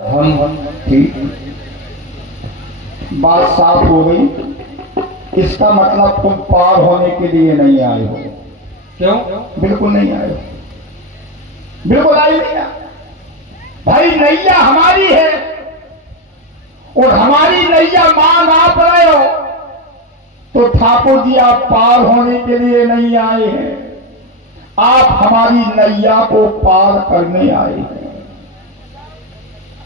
हम ठीक, बात साफ हो गई। इसका मतलब तुम पार होने के लिए नहीं आए हो। क्यों? बिल्कुल नहीं आए हो, बिल्कुल आई नहीं है। भाई नैया हमारी है और हमारी नैया मांग आप रहे हो, तो ठाकुर जी आप पार होने के लिए नहीं आए हैं, आप हमारी नैया को पार करने आए हैं।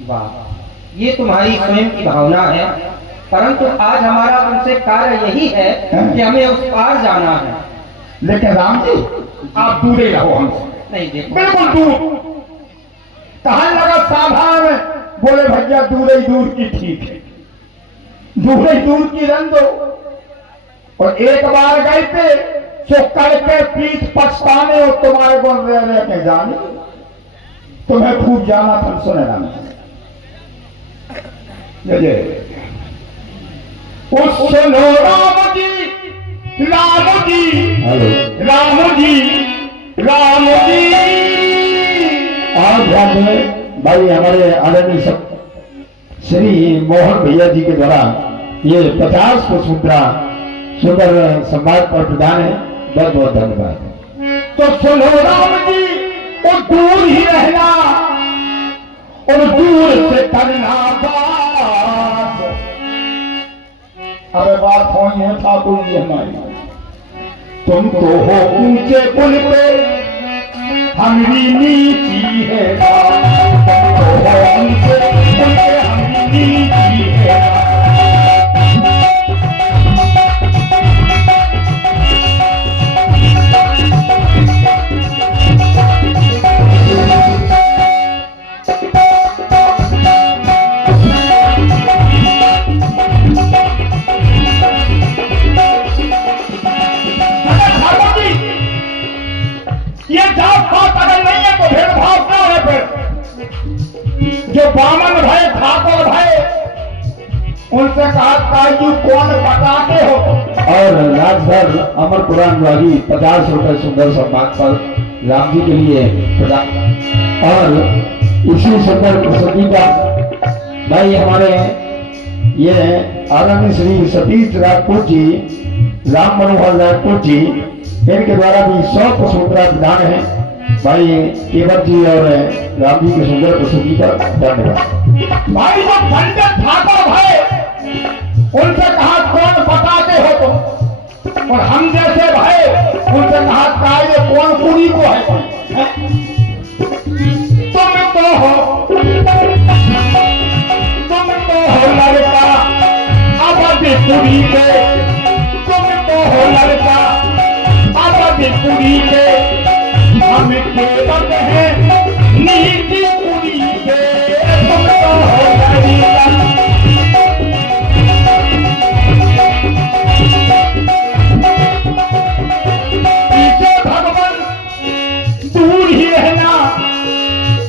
वाह, ये तुम्हारी स्वयं की भावना है, परंतु आज हमारा तुमसे कार्य यही है कि हमें उस पार जाना है। लेकिन राम जी आप दूरे रहो हमसे। नहीं देखो, बिल्कुल दूर। कहा लगा सावधान, बोले भैया दूर ही दूर की ठीक है, दूर ही दूर की रन दो। और एक बार गए थे तो करके पीठ पछताने और तुम्हारे को रह रह के जाने, तुम्हें खूब जाना था। सुने राम जी, उस सुनो राम जी, राम जी, राम जी, राम जी। और ध्यान दें भाई, हमारे आदरणीय श्री मोहन भैया जी के द्वारा ये 50 पुष्पमुद्रा सुंदर सम्मान पर प्रदान है। बहुत बहुत धन्यवाद। तो सुनो राम जी, वो दूर ही रहना और दूर से करना बात। अबे बात हो है ठाकुर जी हमारी, तुम तो हो ऊंचे पुल पे, हमारी नीची है बात। तुम तो हो ऊंचे पुल पे, हमारी नीची है बात। जो बामन भय ठाकुर भय, उनसे कहा तायू कौन बताते हो। और राजभर अमर पुराण वाली 50 रुपए सुंदर सम्मान पर राम जी के लिए प्रदान। और इसी सुंदर प्रसंगी का भाई हमारे ये आदरणीय श्री सतीश राजपूत जी, राम मनोहर राजपूत जी, इनके द्वारा भी 100 पुष्पमुद्रा प्रदान है। भाई केवल जी और राम जी के सुंदर प्रस्तुति पर धन्यवाद। भाई जो पंडित ठाकुर भाई, उनसे कहा कौन बताते हो तुम, और हम जैसे भाई उनसे कहा ये कौन कुड़ी को है। तुम तो हो लड़का अवधि कुड़ी के, तुम तो हो लड़का अवधि कुड़ी के, हम केवल हैं नीति कुड़ी के। तुम तो हो लड़का, इसे भगवान दूर ही रहना,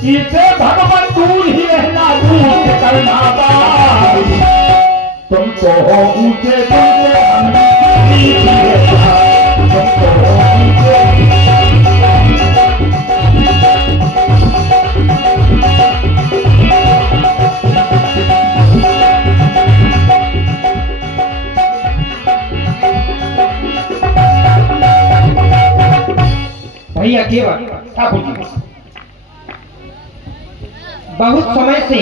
इसे भगवान दूर ही रहना, दूर से करना बात। तुम तो हो ऊंचे ऊंचे, हम नीचे रहना। तुम तो हो ऊंचे, भैया केवल ठाकुर जी, बहुत समय से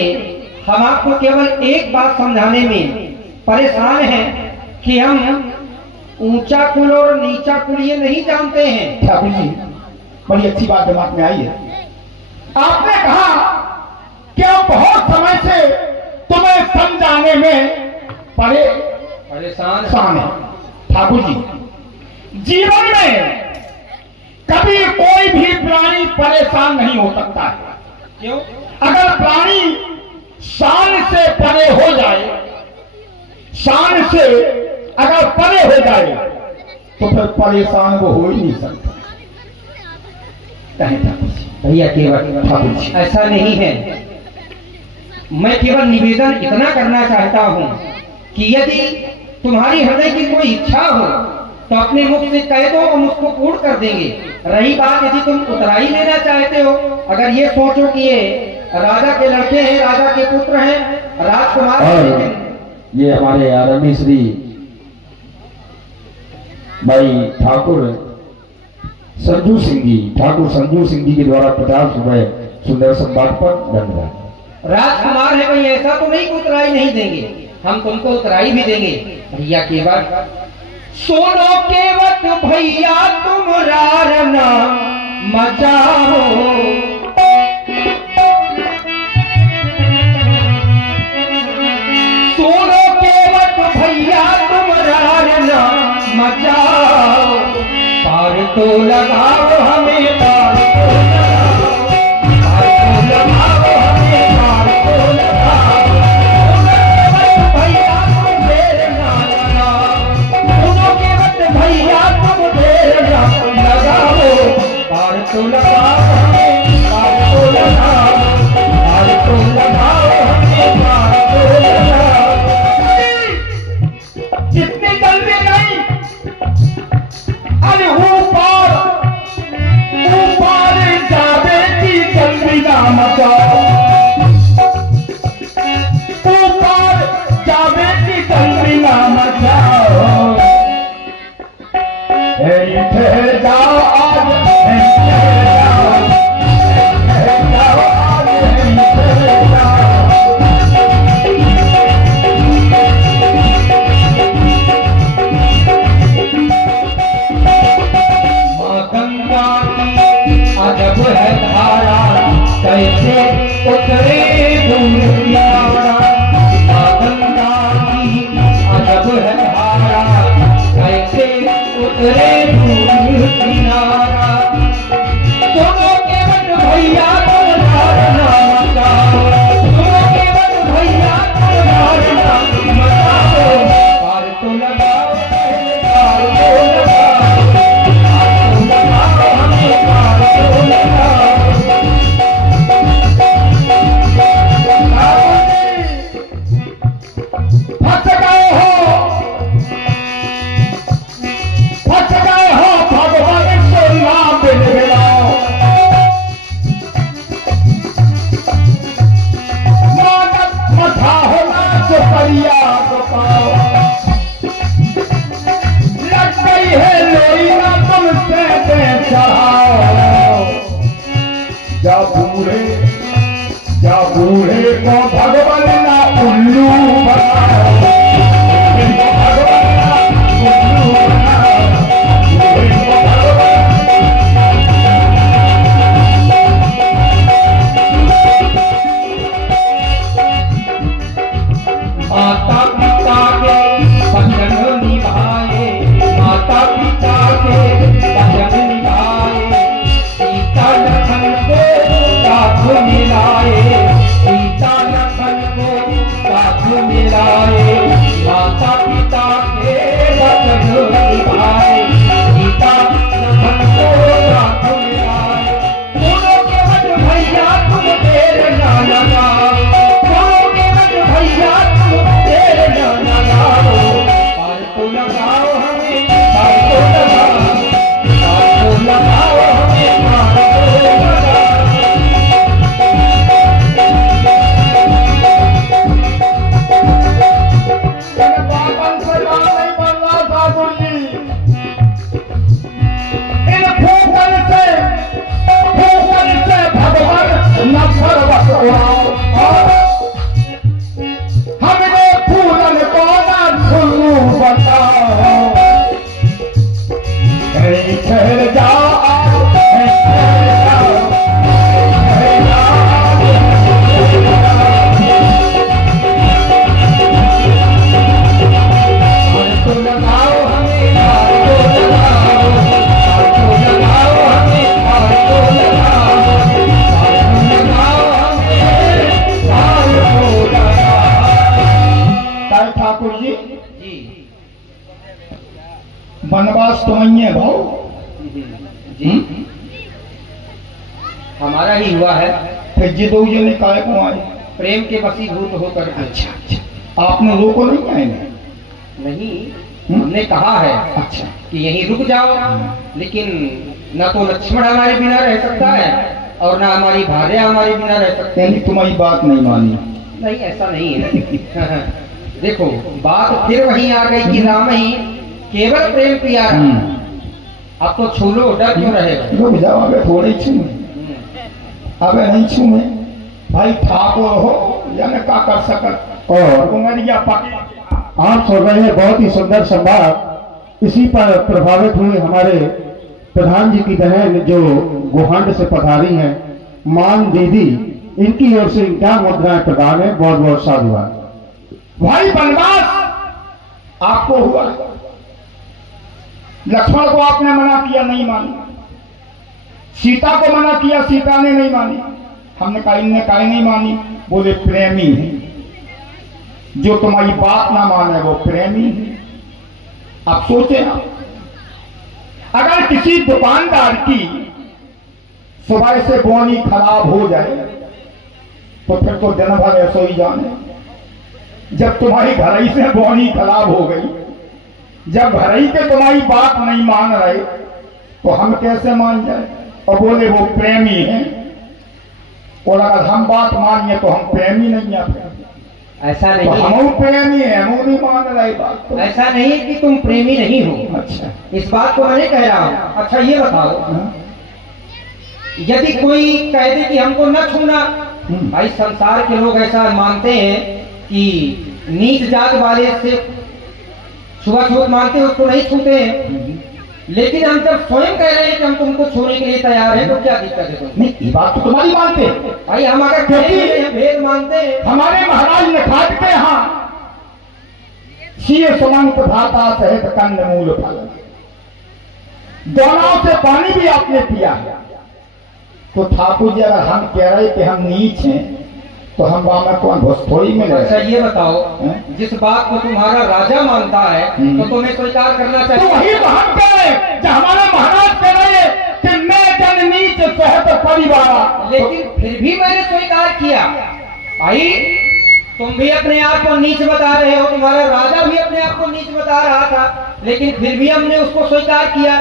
हम आपको केवल एक बात समझाने में परेशान हैं कि हम ऊंचा कुल और नीचा कुल ये नहीं जानते हैं। ठाकुर जी बड़ी अच्छी बात दिमाग में आई है। आपने कहा कि हम बहुत समय से तुम्हें समझाने में परेशान है। ठाकुर जी, जीवन में कभी कोई भी प्राणी परेशान नहीं हो सकता है। क्यों? अगर प्राणी शान से परे हो जाए, शान से अगर परे हो जाए, तो फिर परेशान वो हो ही नहीं सकता। भैया केवल ठाकुर जी, ऐसा नहीं है। मैं केवल निवेदन इतना करना चाहता हूँ कि यदि तुम्हारी हृदय की कोई इच्छा हो तो अपने मुख से कह दो, हम उसको पूर्ण कर देंगे। रही बात यदि तुम उतराई लेना चाहते हो, अगर ये सोचो कि ये राजा के लड़के हैं, राजा के पुत्र हैं, राजकुमार हैं, और लेकिन ये हमारे आदरणीय श्री भाई ठाकुर संजू सिंह जी के द्वारा 50 रुपए सुंदर संवाद पर धन्यवाद। राजकुमार है भाई, ऐसा तो नहीं कि उतराई नहीं देंगे, हम तुमको उतराई भी देंगे। भैया केवट सोनो केवट भैया तुम रारना मचाओ, सोनो केवट भैया तुम रारना मचाओ, पार तो लगाओ हमें, पार तो लगाओ, पार तो लगाओ हमें, पार तो लगाओ, भैया तुम देर ना लगाओ, सुनो केवट भैया तुम देर ना लगाओ, पार तो लगाओ हमें, पार तो लगाओ, पार तो लगाओ हमें, पार तो लगाओ। इतनी जल्दी नहीं, अरे ऊपर जावे की जल्दी ना मचाओ, ऊपर जावे की जल्दी ना मचाओ, ठहर जाओ आज, ठहर जाओ, ठहर जाओ आज, ठहर जाओ। अजब है धारा कैसे उतरे दूर किनारा, गंगा की अजब है धारा कैसे उतरे दूर किनारा, सुनो केवट भैया तुम धारना मचाओ, सुनो केवट भैया तुम धारना मचाओ, पार तो लगाओ, पार तो लगाओ, पार तो लगाओ हमें, पार तो लगाओ। फंस गए हो भगवान को ना बिलबिलाओ, मानव मथा होना जो करिया बताओ, लग गई है लोई ना तुमसे दे चढ़ाओ, जा बूढ़े को भगवान ना उल्लू बनाओ, भगवान ना उल्लू बनाओ, बूढ़े को भगवान। माता पिता के वचन निभाए, माता पिता के वचन निभाए, सीता लखन को साथ मिलाए, सीता लखन को साथ मिलाए, माता पिता के वचन निभाए, सीता लखन को साथ मिलाए, सुनो केवट भैया तुम देर ना लगाओ, सुनो केवट भैया तुम देर ना लगाओ, पार तो लगाओ हमें, पार तो लगाओ, पार तो लगाओ हमें, पार तो लगाओ। बाबन से बात नहीं बन रहा साधु जी, इन फूकन से भगवान नफर बस उड़ाओ, हमने फूलन को ना झुल्लू बताओ, ठहर जाओ आज, ठहर जाओ, ठहर जाओ आज, ठहर जाओ। पार तो लगाओ हमें, पार तो लगाओ, पार तो लगाओ हमें, पार तो लगाओ, पार तो लगाओ हमें, पार तो लगाओ। ठाकुर जी वनवास तो नहीं है भाव जी, हमारा ही हुआ है, फिर जी दो जने काय को आए, प्रेम के वशीभूत होकर। अच्छा, आपने रोको नहीं आए ना? नहीं, हमने कहा है अच्छा कि यहीं रुक जाओ, लेकिन न तो लक्ष्मण हमारे बिना रह सकता है और ना हमारी भार्या हमारे बिना रह सकती। यानी तुम्हारी बात नहीं मानी। नहीं, ऐसा नहीं है। देखो, बात फिर वहीं आ गई कि राम ही केवल प्रेम प्यारा। अब तो छू लो, डर क्यों रहेगा? रुक जाओ, अबे थोड़े ही छू, अबे नहीं छू में भाई ठाकुर हो या मैं क्या कर सकत। और उमरिया पक आप सुन रहे हैं बहुत ही सुंदर संवाद। इसी पर प्रभावित हुए हमारे प्रधान जी की बहन जो गोहांड से पधारी हैं, मान दीदी, इनकी ओर से क्या मुद्राएं प्रदान है। बहुत बहुत साधुवाद। भाई वनवास आपको हुआ, लक्ष्मण को आपने मना किया, नहीं मानी। सीता को मना किया, सीता ने नहीं मानी। हमने कहा, इनने काहे नहीं मानी? बोले प्रेमी है, जो तुम्हारी बात ना माने वो प्रेमी है। आप सोचे ना, अगर किसी दुकानदार की सुबह से बोनी खराब हो जाए तो फिर तो दिन भर ऐसा ही जाने। जब तुम्हारी घरई से बोनी खराब हो गई, जब घरई के तुम्हारी बात नहीं मान रहे तो हम कैसे मान जाए? और बोले वो प्रेमी है, और अगर हम बात मानिए तो हम प्रेमी नहीं है। ऐसा तो नहीं, हम प्रेमी है, हम नहीं मान रहे बात तो। ऐसा नहीं कि तुम प्रेमी नहीं हो। अच्छा, इस बात को मैं नहीं कह रहा हूँ। अच्छा ये बताओ, यदि कोई कह दे कि हमको न छूना, भाई संसार के लोग ऐसा मानते हैं कि नीच जात वाले से छुआछूत मानते हैं, उसको नहीं छूते हैं। लेकिन हम जब स्वयं कह रहे हैं कि हम तुमको छूने के लिए तैयार हैं, तो क्या दिक्कत है तुम्हें? नहीं, ये बात तो तुम्हारी मानते हैं। भाई हम अगर क्योंकि भेद मानते हैं, हमारे महाराज ने खाते हाँ सीए सुमंत भाता सहित कंद मूल फल, दोनों से पानी भी आपने पिया है। तो ठाकुर जी, अगर हम कह रहे कि हम नीच हैं तो हम वहां में कौन घुसखोरी में अच्छा रहे? ये बताओ, जिस बात को तुम्हारा राजा मानता है तो तुम्हें स्वीकार करना तो चाहिए। वही तो हम कह रहे हैं, जो हमारे महाराज कह रहे हैं कि मैं जन नीच सहत परिवार। लेकिन फिर भी मैंने स्वीकार किया। भाई तुम भी अपने आप को नीच बता रहे हो, तुम्हारा राजा भी अपने आप को नीच बता रहा था, लेकिन फिर भी हमने उसको स्वीकार किया।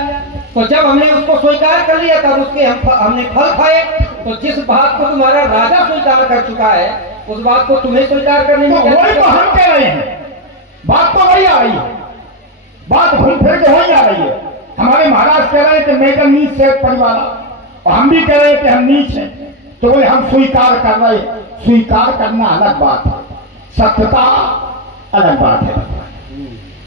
तो जब हमने उसको स्वीकार कर लिया तब उसके हमने फल खाए। तो जिस बात को तुम्हारा राजा स्वीकार कर चुका है, उस बात को तुम्हें स्वीकार करने में तो क्या वही तो दिक्कत? हम कह रहे हैं, बात तो वही आ रही है, बात घूम फिर के वही आ रही है। हमारे महाराज कह रहे हैं कि मैं जन नीच सहत परिवार, और हम भी कह रहे हैं कि हम नीच हैं। तो बोले हम स्वीकार कर रहे हैं। स्वीकार करना अलग बात है, सत्यता अलग बात है।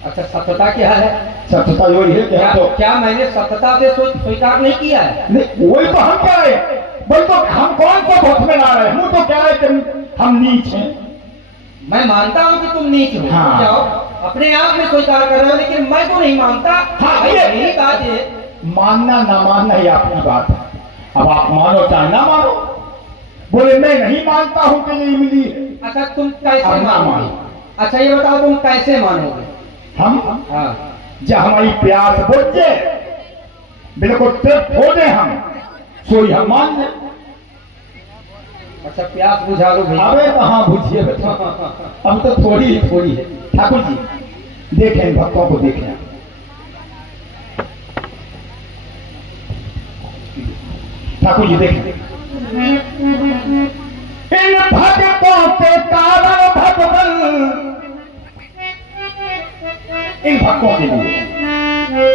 अच्छा सत्यता क्या है? सत्यता वही है कि क्या, हम तो क्या मैंने सत्यता से स्वीकार नहीं किया है? नहीं, वही तो हम कह रहे हैं। बोल तो हम कौन सा भूख में ला रहे हैं? हम तो कह रहे हैं कि हम नीच हैं। मैं मानता हूँ कि तुम नीच हो, हाँ। जाओ अपने आप में स्वीकार कर रहे हो, लेकिन मैं तो नहीं मानता। हाँ, भाई ये- यही बात है। मानना ना मानना ही आपकी बात है। अब आप मानो चाहे ना मानो। बोले मैं नहीं मानता हूं कि ये इमली है। अच्छा तुम कैसे अब ना मानोगे? मानो। अच्छा ये बताओ तुम कैसे मानोगे? हम हाँ जब हमारी प्यास बुझ जाए, बिल्कुल तृप्त हो जाए हम, सोई हम मान जाए। अच्छा प्यास बुझा लो भैया। अबे कहाँ बुझिए बेटा, अब तो थोड़ी थोड़ी है। ठाकुर जी देखें, भक्तों को देखें। ठाकुर जी देखें, इन भक्तों के कारण भगवान, इन भक्तों के लिए,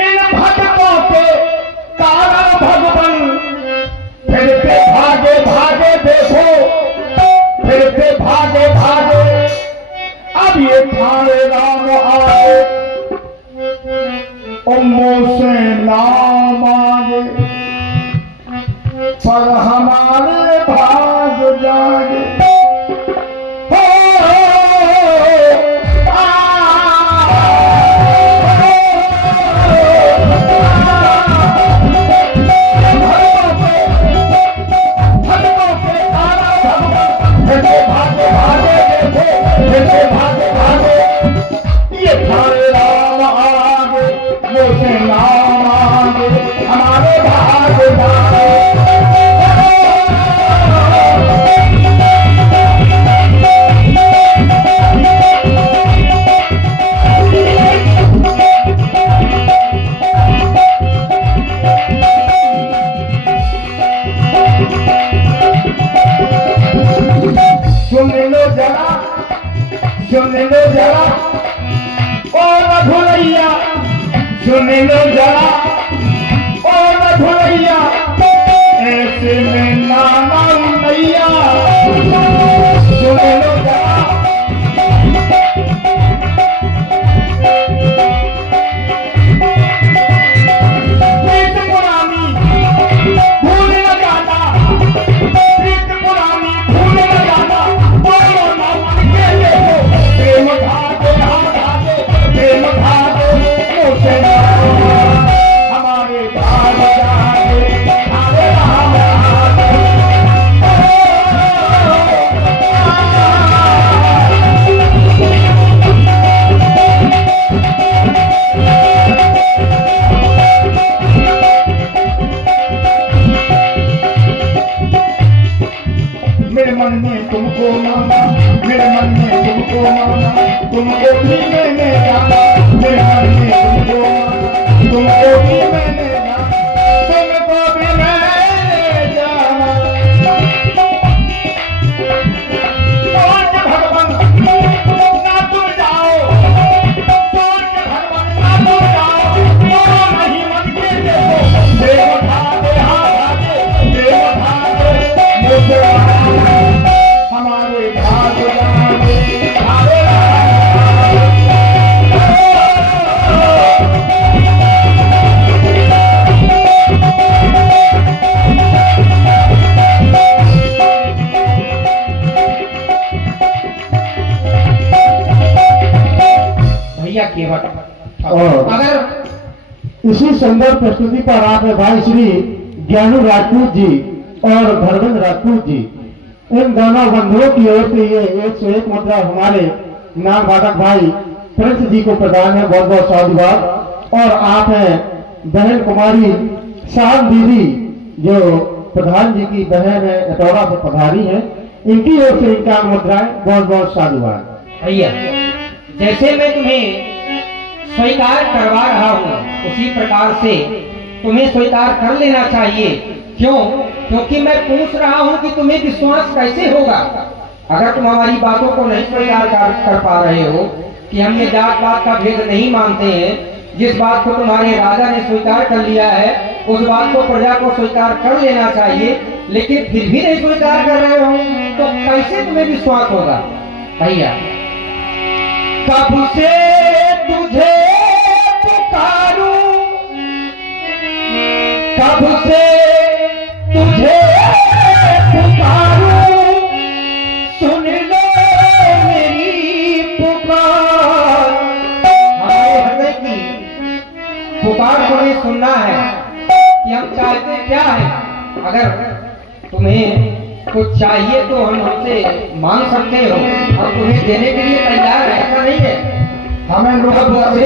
इन भक्तों के कारण भगवान फिरते भागे भागे देखो, फिरते भागे भागे अब ये थारे राम आए, उम्मों से नाम आगे, पर हमारे भाग जागे। हमारे भाग जरा, सुन लो जरा, ओ रघुलैया सुन लो जरा, ओ रघुलैया ऐसे में नाना नैया, सुन लो जरा। प्रीत पुरानी भूल न जाना, प्रीत पुरानी भूल न जाना, बोलो ना मन के देखो, प्रेम धागे प्रेम धागे मुझसे ना, हमारे भाग जागे हरे राम मेरे मन में तुमको माना, मेरे मन में तुमको माना, तुमको भी मैंने जाना, मेरे मन में तुमको माना, तुमको भी मैंने जाना, तुमको भी मैंने जाना। सोच भगवान ना तुम जाओ, सोच भगवान ना तुम जाओ, बोलो नहीं मन के देखो, प्रेम धागे हाथ धागे, प्रेम धागे मुझसे हमारे भाग जागे हरे भैया केवट और अगर इसी सुंदर प्रस्तुति पर आपने भाई श्री ज्ञानू राजपूत जी और धर्मेंद्र राजपूत जी, इन दोनों बंधुओं की ओर से ये 101 मुद्रा हमारे नाम वादक भाई प्रिंस जी को प्रदान है। बहुत बहुत साधुवाद। और आप हैं बहन कुमारी शाम दीदी, जो प्रधान जी की बहन है, एटौरा से पधारी है, इनकी ओर से इनका मुद्राएं बहुत बहुत साधुवाद। भैया जैसे मैं तुम्हें स्वीकार करवा रहा हूँ उसी प्रकार से तुम्हें स्वीकार कर लेना चाहिए। क्यों? क्योंकि मैं पूछ रहा हूँ कि तुम्हें विश्वास कैसे होगा अगर तुम हमारी बातों को नहीं स्वीकार कर पा रहे हो कि हम ये जात पात का भेद नहीं मानते हैं। जिस बात को तुम्हारे राजा ने स्वीकार कर लिया है उस बात को प्रजा को स्वीकार कर लेना चाहिए, लेकिन फिर भी नहीं स्वीकार कर रहे हो तो कैसे तुम्हें विश्वास होगा? भैया कब से तुझे पुकारूं, कब से तुझे पुकारूं, सुन लो मेरी पुकार। हमारे हृदय की पुकार हमें सुनना है कि हम चाहते क्या है। अगर तुम्हें कुछ चाहिए तो हम हमसे मांग सकते हो, हम तुम्हें देने के लिए तैयार है, ऐसा नहीं है। हमें लोग कब से